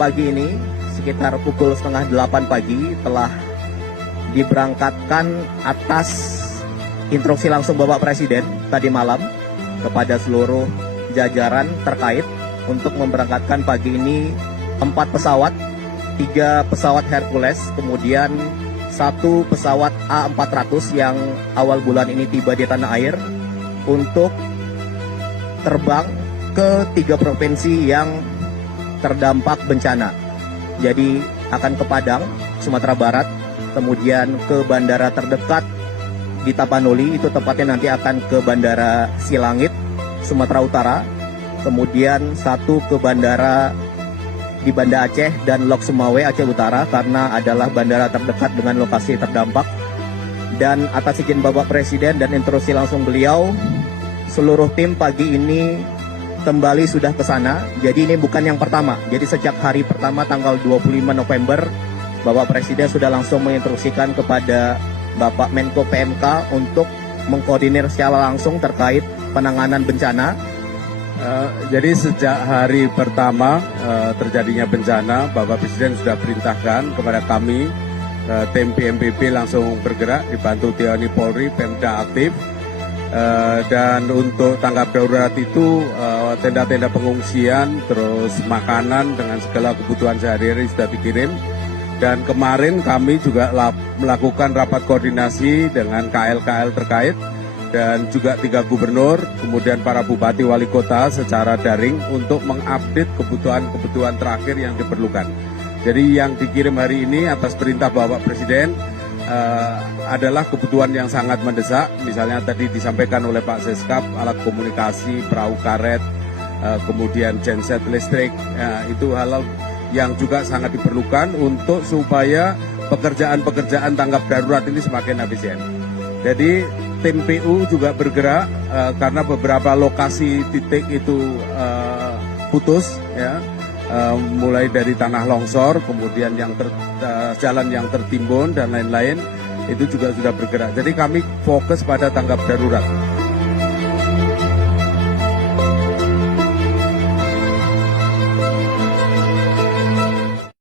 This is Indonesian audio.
pagi ini sekitar pukul setengah 8 pagi telah diberangkatkan atas instruksi langsung Bapak Presiden tadi malam kepada seluruh jajaran terkait untuk memberangkatkan pagi ini 4 pesawat, 3 pesawat Hercules, kemudian 1 pesawat A400 yang awal bulan ini tiba di tanah air untuk terbang ke 3 provinsi yang terdampak bencana. Jadi akan ke Padang, Sumatera Barat, kemudian ke bandara terdekat di Tapanuli, itu tepatnya nanti akan ke Bandara Silangit, Sumatera Utara, kemudian 1 ke bandara di Banda Aceh dan Lok Sumawe, Aceh Utara, karena adalah bandara terdekat dengan lokasi terdampak. Dan atas izin Bapak Presiden dan instruksi langsung beliau, seluruh tim pagi ini kembali sudah ke sana. Jadi ini bukan yang pertama. Jadi sejak hari pertama tanggal 25 November, Bapak Presiden sudah langsung menginstruksikan kepada Bapak Menko PMK untuk mengkoordinir secara langsung terkait penanganan bencana. Jadi sejak hari pertama terjadinya bencana, Bapak Presiden sudah perintahkan kepada kami, tim BNPB langsung bergerak dibantu TNI Polri, Pemda aktif. Dan untuk tanggap darurat itu tenda-tenda pengungsian, terus makanan dengan segala kebutuhan sehari-hari sudah dikirim. Dan kemarin kami juga melakukan rapat koordinasi dengan KL-KL terkait dan juga 3 gubernur, kemudian para bupati wali kota secara daring untuk mengupdate kebutuhan-kebutuhan terakhir yang diperlukan. Jadi yang dikirim hari ini atas perintah Bapak Presiden adalah kebutuhan yang sangat mendesak. Misalnya tadi disampaikan oleh Pak Seskap, alat komunikasi, perahu karet, kemudian genset listrik, itu hal yang juga sangat diperlukan untuk supaya pekerjaan-pekerjaan tanggap darurat ini semakin efisien. Jadi tim PU juga bergerak karena beberapa lokasi titik itu putus, ya. Mulai dari tanah longsor, kemudian yang jalan yang tertimbun dan lain-lain, itu juga sudah bergerak. Jadi kami fokus pada tanggap darurat.